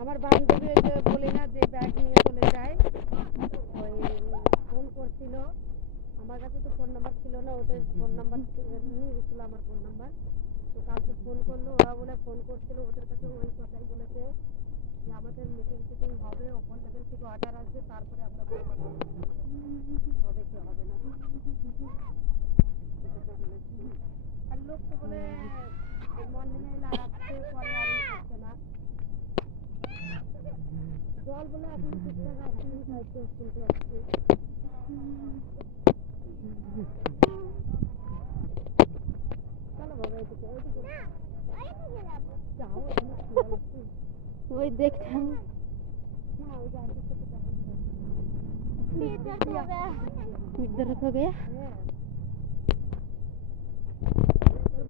আমার বান্ধবী ওই যে বলি না যে ব্যাগ নিয়ে চলে যায়, ওই ফোন করছিল। আমার কাছে তো ফোন নাম্বার ছিল না, ওদের ফোন নাম্বার নিয়ে গেছিলো আমার ফোন নাম্বার। তো কালকে ফোন করলো, ওরা বলে ফোন করছিল, ওদের কাছে ওই কথাই বলেছে যে আমাদের মিটিং টিটিং হবে, ওপর লেভেল থেকে অর্ডার আসবে, তারপরে আমরা বলবো হবে কি হবে না। আর লোক তো বলে মর্নিংয়ে লাগাচ্ছে, পরে আর করছে না। জল বলে এখন ঠিকঠাক আসেনি, হয়তো শুনতে পাচ্ছি। চলো বাবা এদিকে ওইদিকে যাও, ওই দেখতাম না, ওই যে আন্টির সাথে দেখা इधर हो गया।